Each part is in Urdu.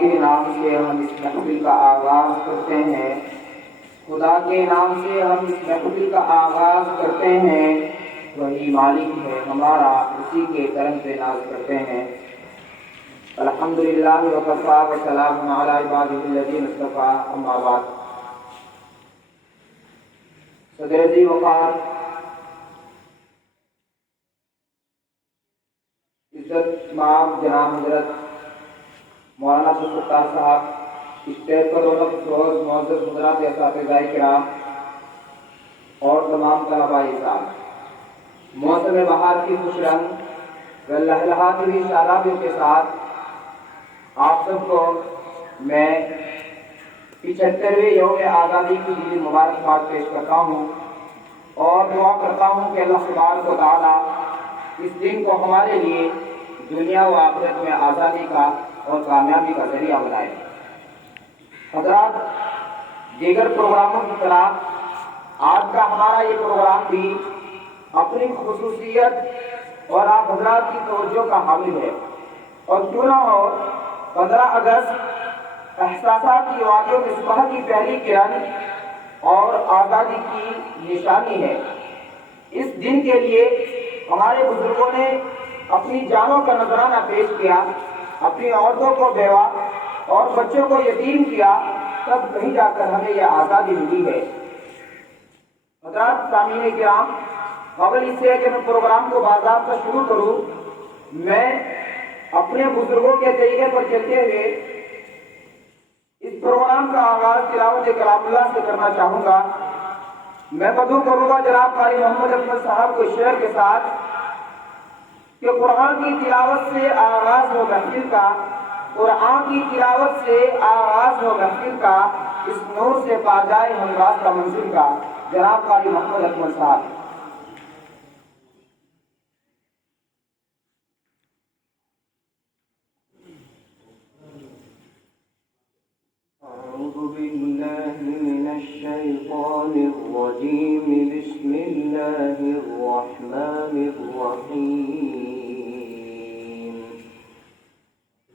کے نام سے ہم اس محفل کا آغاز کرتے ہیں، خدا کے نام سے ہم اس محفل کا آغاز کرتے ہیں، وہی مالک ہے ہمارا، اسی کے کرم سے ناز کرتے ہیں۔ الحمدللہ وکفیٰ وسلام علی عبادہ الذین اصطفیٰ، اما بعد۔ صدر ذی وقار، عزت مآب جناب حضرت مولانا عبدالستار صاحب، اسٹیج پر رونق فروز معزز حضرات اساتذہ کرام اور تمام طلباء احسان، موسم بہار کی خوش رنگ و لہلہاتی ہوئی شادابیوں کے ساتھ آپ سب کو میں 75ویں یوم آزادی کی دلی مبارکباد پیش کرتا ہوں اور دعا کرتا ہوں کہ اللہ تبارک و تعالیٰ اس دن کو ہمارے لیے دنیا و آخرت میں آزادی کا اور کامیابی کا ذریعہ بنائے۔ حضرات، دیگر پروگراموں کی طرح آج کا ہمارا یہ پروگرام بھی اپنی خصوصیت اور آپ حضرات کی توجہ کا حامل ہے، اور کیوں نہ ہو 15 اگست احساسات کی وادیوں میں صبح کی پہلی کرن اور آزادی کی نشانی ہے۔ اس دن کے لیے ہمارے بزرگوں نے اپنی جانوں کا نذرانہ پیش کیا، اپنی عورتوں کو بیوہ اور بچوں کو یتیم کیا، تب کہیں جا کر ہمیں یہ آزادی ملی ہے۔ حضرات سامعین کرام، قبل اس سے کہ میں پروگرام کو باضابطہ شروع کروں، میں اپنے بزرگوں کے طریقے پر چلتے ہوئے اس پروگرام کا آغاز تلاوت کلام اللہ سے کرنا چاہوں گا۔ میں مدعو کروں گا جناب قاری محمد اکمل صاحب کو شعر کے ساتھ کہ قرآن کی تلاوت سے آغاز ہو محفل کا، قرآن کی تلاوت سے آغاز ہو محفل کا، اس نور سے پا جائے ہم راستہ منزل کا۔ جناب قاری محمد اکمل صاحب۔ أعوذ بالله من الشيطان الرجيم، بسم الله الرحمن الرحيم.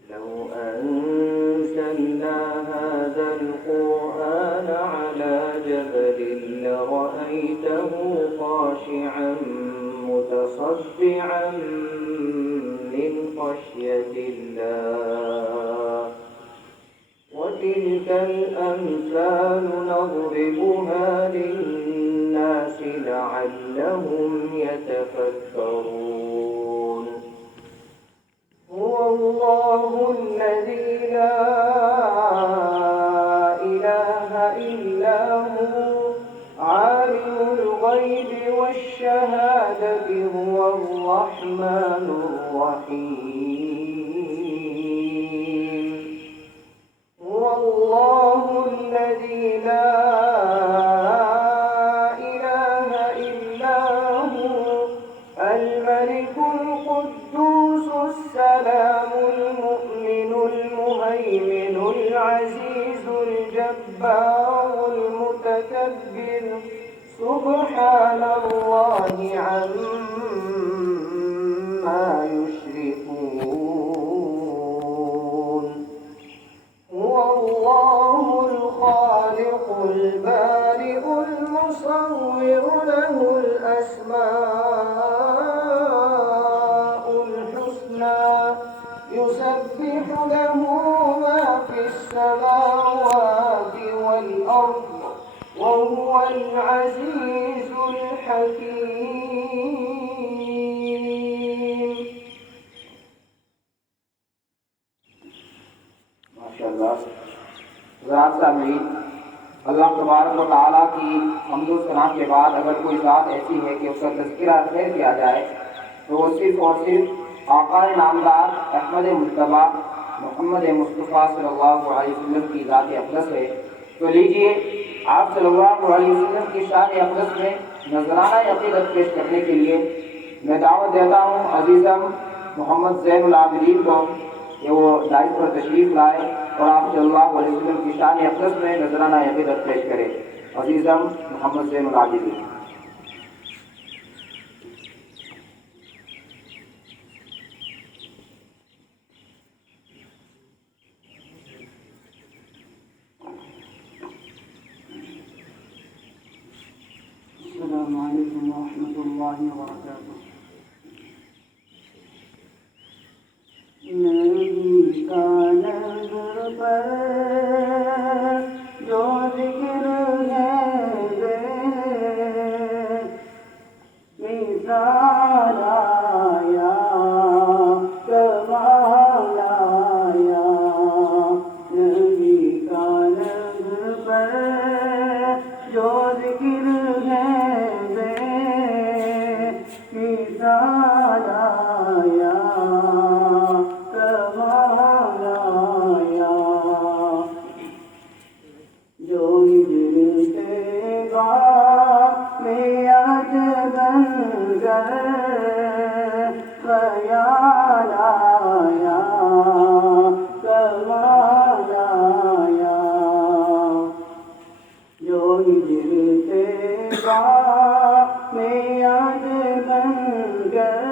لو أنزلنا هذا القرآن على جبل لرأيته خاشعا متصدعا من خشية الله. وتلك الأمثال نضربها للناس لعلهم يتفكرون. هو الله الذي لا إله إلا هو عالم الغيب والشهادة هو الرحمن الرحيم. هو الله الذي لا إله إلا هو الملك القدوس السلام المؤمن المهيمن العزيز الجبار المتكبر سبحان الله عما يشركون. هو الله الخالق البارئ المصور له الأسماء الحسنى يسبح له ما في السماوات والأرض وهو العزيز الحكيم. ماشاءاللہ۔ ذات سامعین، اللہ تبارک و تعالیٰ کی حمد و ثنا کے بعد اگر کوئی ذات ایسی ہے کہ اس کا تذکرہ خیر کیا جائے تو وہ صرف اور صرف آقا نامدار احمد مجتبیٰ محمد مصطفیٰ صلی اللہ علیہ وسلم کی ذات اقدس ہے۔ تو لیجئے آپ صلی اللہ علیہ وسلم کی شان اقدس میں نذرانہ عقیدت پیش کرنے کے لیے میں دعوت دیتا ہوں عزیزم محمد زین العابدین کو کہ وہ دائز پر تشریف لائے اور آپ صلی اللہ علیہ وسلم کی شان اقدس میں نذرانہ عقیدت پیش کرے۔ عزیزم محمد زین العابدین۔ ورحمة الله وبركاته. نبی کا نظر پر جو ذکر ہے بے مثال آیا کمال آیا. نبی کا نظر پر جو ذکر ہے بے مثال آیا کمال آیا. جو ہجر تیغا میں آج بن کر خیال آیا کمال آیا. جو ہجر تیغا میں آج بن کر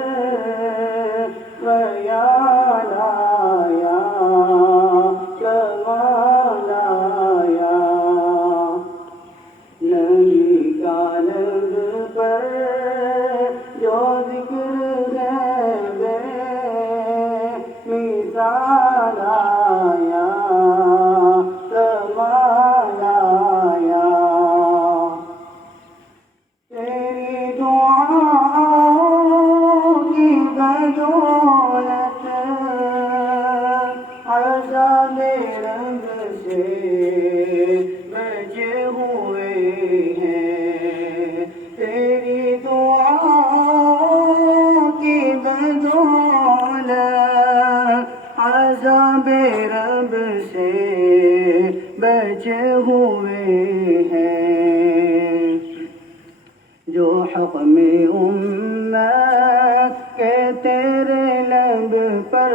خیال آیا کمال آیا. نبی کا نظر پر جو ذکر ہے بے مثال آیا کمال آیا. تیری دعاؤں کی بدولت عذاب رنگ سے بچے ہوئے ہیں. تیری دعاؤں کی بدولت عذاب رب سے بچے ہوئے ہیں. جو حق میں امت کے تیرے لب پر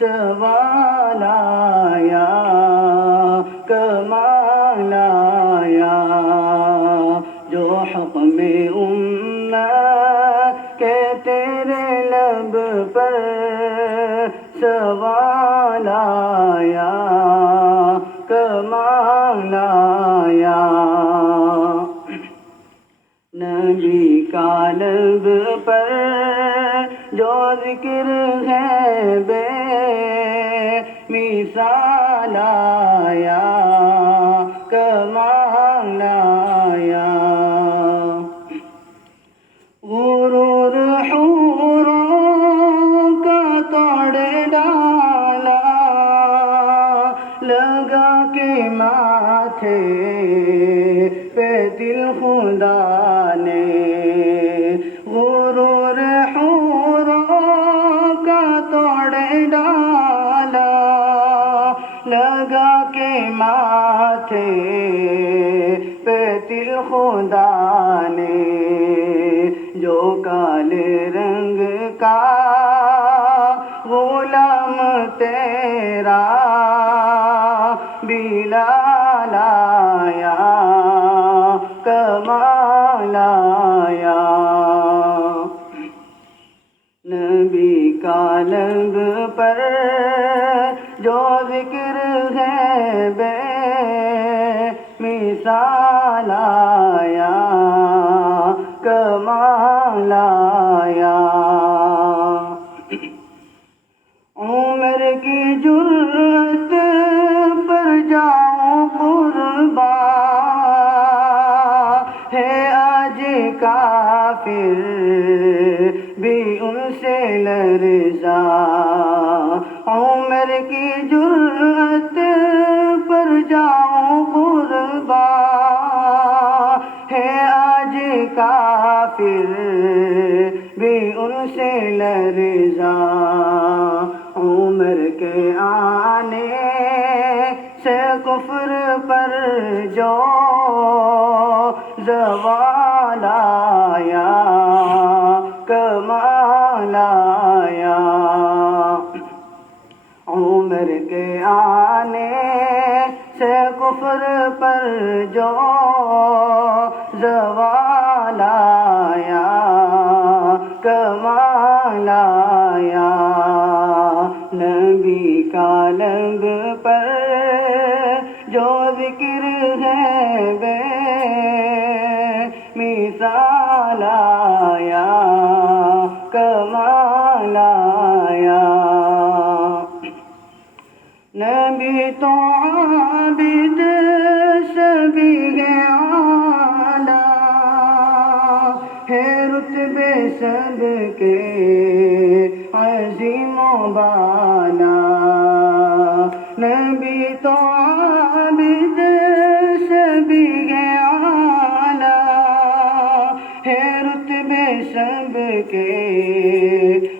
سوال آیا کمال آیا. جو حق میں امت کے تیرے لب پر سوال آیا کمال آیا. نبی کا لب پر جو ذکر ہے بے مثال آیا کمال آیا. غرور حوروں کا توڑ ڈالا لگا کے ماتھے پہ دل خدا نے. غرور حوروں کا توڑ ڈالا لگا کے ماتھے پہ دل خدا نے. جو کالے رنگ کا غلام تیرا بلال آیا کمال آیا. نبی کا لب پر جو ذکر ہے بے مثال آیا کمال آیا. عمر کی جرأت پر جاؤں قربان ہے آج کافر بھی ان سے لرزا. عمر کی جرأت پر جاؤں قربان ہے آج کافر بھی ان سے لرزا. عمر کے آنے سے کفر پر جو زوال آیا کمال آیا. عمر کے آنے سے کفر پر جو زوال آیا کمال آیا. نبی کا لب پر جو ذکر ہے بے مثال نبی تو عابد سبھی اعلیٰ ہے، رتبے سب کے عظیم و بالا. نبی تو عابد سبھی اعلیٰ ہے، رتبے سب کے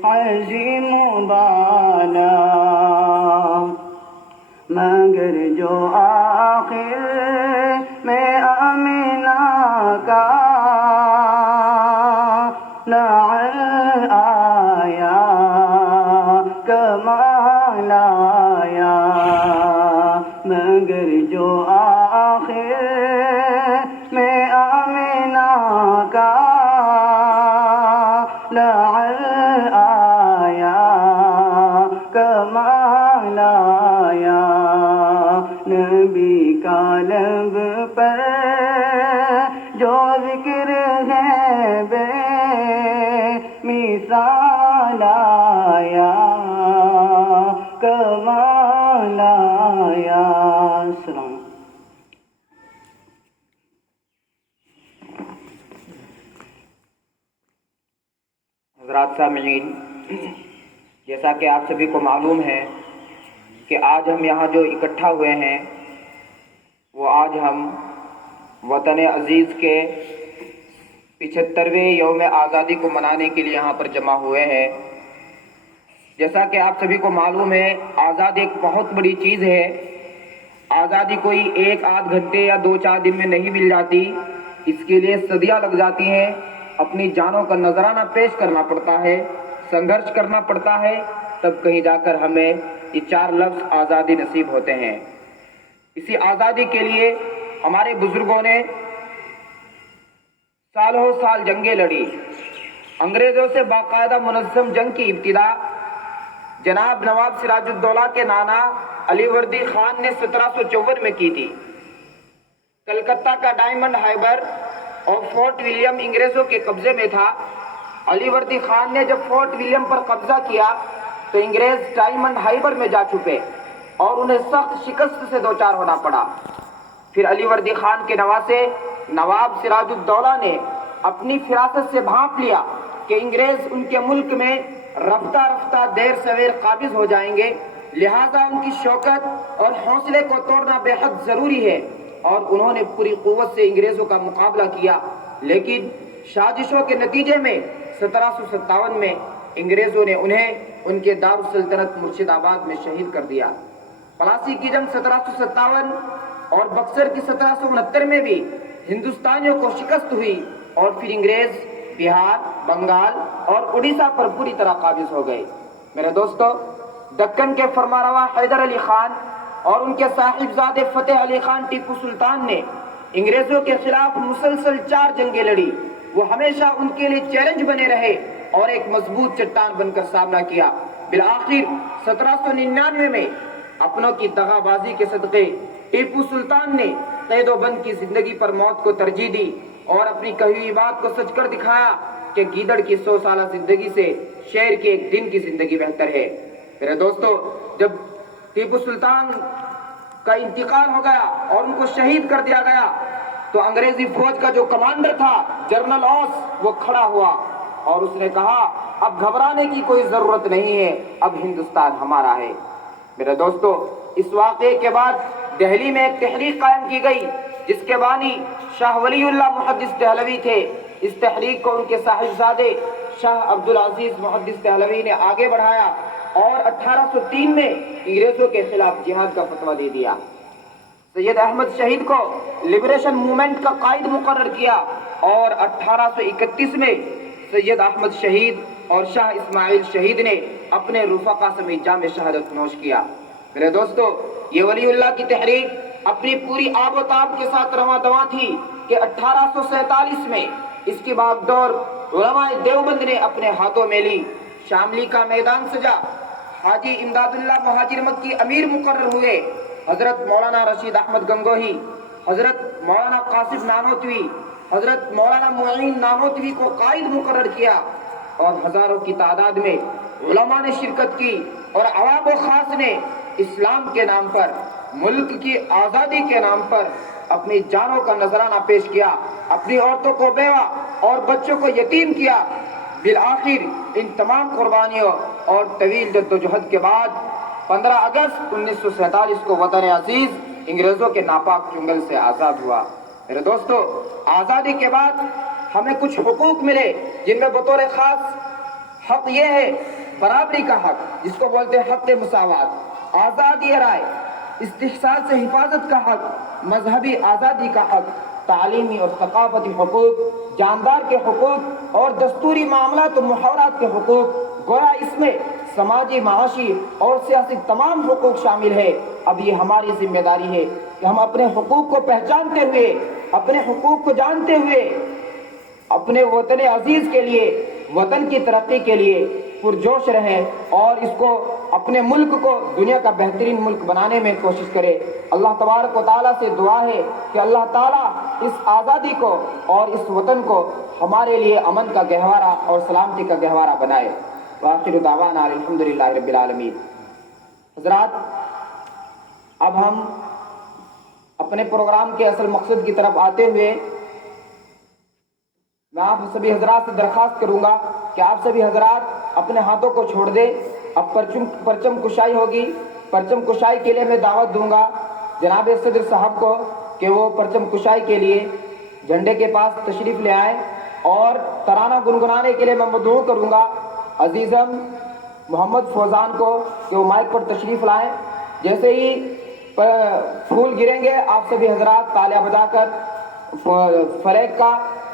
عظیم و بالا. مگر جو آخر میں آمنہ کا لعل آیا، کمال آیا. مگر جو آخر میں آمنہ کا لعل آیا، کمال آیا. نبی کا لب پر جو ذکر ہے بے مثال آیا، کمال آیا. السلام. حضرات سامعین، جیسا کہ آپ سبھی کو معلوم ہے کہ آج ہم یہاں جو اکٹھا ہوئے ہیں وہ آج ہم وطن عزیز کے 75ویں یوم آزادی کو منانے کے لیے یہاں پر جمع ہوئے ہیں. جیسا کہ آپ سبھی کو معلوم ہے، آزادی ایک بہت بڑی چیز ہے. آزادی کوئی 1-8 گھنٹے یا 2-4 دن میں نہیں مل جاتی، اس کے لیے صدیاں لگ جاتی ہیں. اپنی جانوں کا نذرانہ پیش کرنا پڑتا ہے، سنگھرش کرنا پڑتا ہے، تب کہیں جا کر ہمیں یہ 4 لفظ آزادی نصیب ہوتے ہیں. اسی آزادی کے لیے ہمارے بزرگوں نے سالوں سال جنگیں لڑی. انگریزوں سے باقاعدہ منظم جنگ کی ابتدا جناب نواب سراج الدولہ کے نانا علی وردی خان نے 1754 میں کی تھی. کلکتہ کا ڈائمنڈ ہاربر اور فورٹ ولیم انگریزوں کے قبضے میں تھا. علی وردی خان نے جب فورٹ ولیم پر قبضہ کیا تو انگریز ڈائمنڈ ہاربر میں جا چھپے اور انہیں سخت شکست سے دوچار ہونا پڑا. پھر علی وردی خان کے نواسے نواب سراج الدولہ نے اپنی فراست سے بھانپ لیا کہ انگریز ان کے ملک میں رفتہ رفتہ دیر سویر قابض ہو جائیں گے، لہذا ان کی شوکت اور حوصلے کو توڑنا بے حد ضروری ہے. اور انہوں نے پوری قوت سے انگریزوں کا مقابلہ کیا، لیکن سازشوں کے نتیجے میں 1757 میں انگریزوں نے انہیں ان کے دارالسلطنت مرشد آباد میں شہید کر دیا. پلاسی کی جنگ 1757 اور بکسر کی 1769 میں بھی ہندوستانیوں کو شکست ہوئی اور پھر انگریز بہار، بنگال اور اڑیسہ پر پوری طرح قابض ہو گئے. میرے دوستو، دکن کے فرمانروا حیدر علی خان اور ان کے صاحبزادے فتح علی خان ٹیپو سلطان نے انگریزوں کے خلاف مسلسل 4 جنگیں لڑی. وہ ہمیشہ ان کے لیے چیلنج بنے رہے اور ایک مضبوط چٹان بن کر سامنا کیا. بالآخر 1799 میں اپنوں کی دغا بازی کے صدقے ٹیپو سلطان نے قید و بند کی زندگی پر موت کو ترجیح دی اور اپنی کہی ہوئی بات کو سچ کر دکھایا کہ گیدڑ کی 100 سالہ زندگی سے شیر کے ایک دن کی زندگی بہتر ہے. میرے دوستو، جب ٹیپو سلطان کا انتقال ہو گیا اور ان کو شہید کر دیا گیا تو انگریزی فوج کا جو کمانڈر تھا جنرل اوس، وہ کھڑا ہوا اور اس نے کہا اب گھبرانے کی کوئی ضرورت نہیں ہے، اب ہندوستان ہمارا ہے. میرے دوستو، اس واقعے کے بعد دہلی میں ایک تحریک قائم کی گئی جس کے بانی شاہ ولی اللہ محدث دہلوی تھے. اس تحریک کو ان کے صاحبزادے شاہ عبدالعزیز محدث دہلوی نے آگے بڑھایا اور 1803 میں انگریزوں کے خلاف جہاد کا فتویٰ دے دیا. سید احمد شہید کو لبریشن موومنٹ کا قائد مقرر کیا اور 1831 میں سید احمد شہید اور شاہ اسماعیل شہید نے اپنے رفقا سمیت جام شہادت نوش کیا. میرے دوستو، یہ ولی اللہ کی تحریک اپنی پوری آب و تاب کے ساتھ رواں دواں تھی کہ 1847 میں اس کی باغدور علماء دیوبند نے اپنے ہاتھوں میں لی. شاملی کا میدان سجا، حاجی امداد اللہ مہاجر مکی امیر مقرر ہوئے، حضرت مولانا رشید احمد گنگوہی، حضرت مولانا قاسم نانوتوی، حضرت مولانا معین نانوتوی کو قائد مقرر کیا اور ہزاروں کی تعداد میں علماء نے شرکت کی اور عوام و خاص نے اسلام کے نام پر، ملک کی آزادی کے نام پر اپنی جانوں کا نذرانہ پیش کیا، اپنی عورتوں کو بیوہ اور بچوں کو یتیم کیا۔ بالآخر ان تمام قربانیوں اور طویل جدوجہد کے بعد 15 اگست 1947 کو وطن عزیز انگریزوں کے ناپاک چنگل سے آزاد ہوا۔ میرے دوستو، آزادی کے بعد ہمیں کچھ حقوق ملے، جن میں بطور خاص حق یہ ہے برابری کا حق، جس کو بولتے ہیں حق مساوات، آزادی رائے، استحصال سے حفاظت کا حق، مذہبی آزادی کا حق، تعلیمی اور ثقافتی حقوق، جاندار کے حقوق اور دستوری معاملات و محاورات کے حقوق۔ گویا اس میں سماجی، معاشی اور سیاسی تمام حقوق شامل ہے۔ اب یہ ہماری ذمہ داری ہے کہ ہم اپنے حقوق کو پہچانتے ہوئے، اپنے حقوق کو جانتے ہوئے اپنے وطن عزیز کے لیے، وطن کی ترقی کے لیے پرجوش رہیں اور اس کو، اپنے ملک کو دنیا کا بہترین ملک بنانے میں کوشش کرے۔ اللہ تبارک و تعالیٰ سے دعا ہے کہ اللہ تعالیٰ اس آزادی کو اور اس وطن کو ہمارے لیے امن کا گہوارہ اور سلامتی کا گہوارہ بنائے۔ وآخر دعوانا الحمدللہ رب العالمین۔ حضرات، اب ہم اپنے پروگرام کے اصل مقصد کی طرف آتے ہوئے میں آپ سبھی حضرات سے درخواست کروں گا کہ آپ سبھی حضرات اپنے ہاتھوں کو چھوڑ دیں۔ اب پرچم کشائی ہوگی۔ پرچم کشائی کے لیے میں دعوت دوں گا جناب صدر صاحب کو کہ وہ پرچم کشائی کے لیے جھنڈے کے پاس تشریف لے آئیں، اور ترانہ گنگنانے کے لیے میں مدعو کروں گا عزیزم محمد فوزان کو کہ وہ مائک پر تشریف لائیں۔ جیسے ہی پھول گریں گے آپ سبھی حضرات تالیاں بجا کر فلیگ کا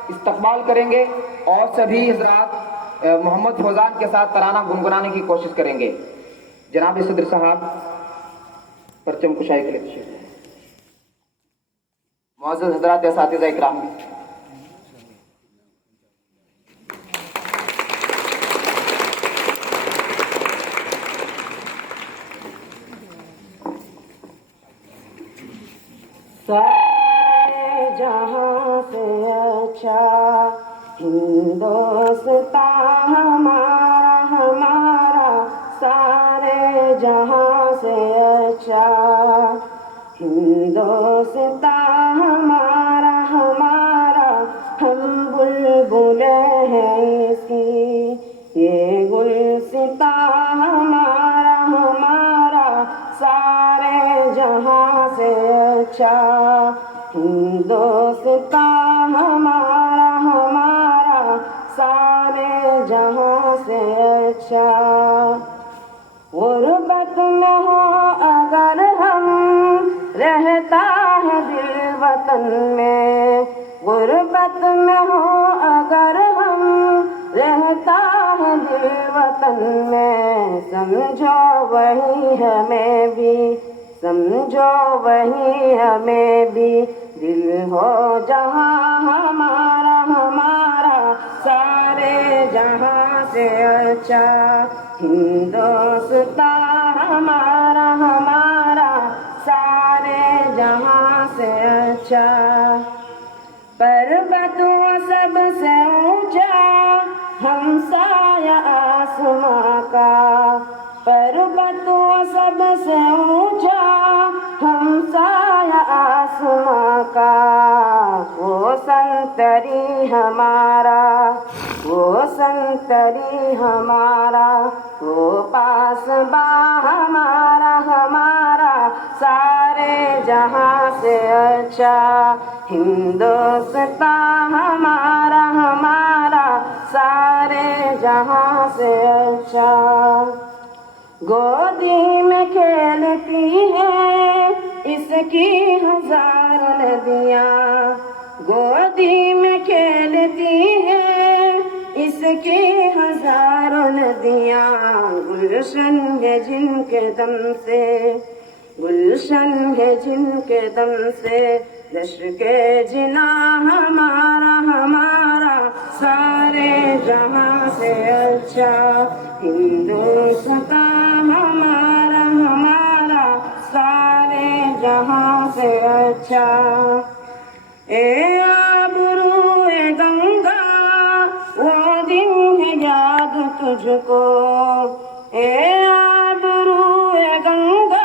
استقبال کریں گے، اور سبھی حضرات محمد فوزان کے ساتھ ترانہ گنگنانے کی کوشش کریں گے۔ جناب صدر صاحب پرچم کشائی کے لیے تشریف لائیں۔ معزز حضرات اساتذہ اکرام، سارے جہاں سے اچھا ہندوستان ہمارا، ہمارا سارے جہاں سے اچھا ہندوستان ہمارا، ہمارا ہم بلبلیں ہیں اس کی، یہ گلستان ہمارا، ہمارا سارے جہاں سے اچھا ہندوستان ہمارا، ہمارا سارے جہاں سے اچھا۔ غربت میں ہو اگر ہم، رہتا ہے دل وطن میں، غربت میں ہو اگر ہم، رہتا ہے دل وطن میں، سمجھو وہی ہمیں بھی، سمجھو وہی ہمیں بھی دل ہو جہاں ہمارا، ہمارا سارے جہاں سے اچھا ہندوستان ہمارا، ہمارا سارے جہاں سے اچھا۔ پروت سب سے اونچا ہمسایہ آسماں کا، پروت سب سے اونچا ہمسایہ آسماں کا، وہ سنتری ہمارا، وہ سنتری ہمارا، وہ پاسباں ہمارا، ہمارا سارے جہاں سے اچھا ہندوستان ہمارا، ہمارا سارے جہاں سے اچھا۔ گودی میں کھیلتی ہیں اس کی ہزار ندیاں، گودی میں کھیلتی ہیں اس کی ہزاروں ندیاں، گلشن ہے جن کے دم سے، گلشن ہے جن کے دم سے، دشت جنا ہمارا، ہمارا سارے جہاں سے اچھا ہندوستان ہمارا، ہمارا سارے جہاں سے اچھا۔ اے آبرو اے گنگا وہ دن ہے یاد تجھ کو، اے آبرو اے گنگا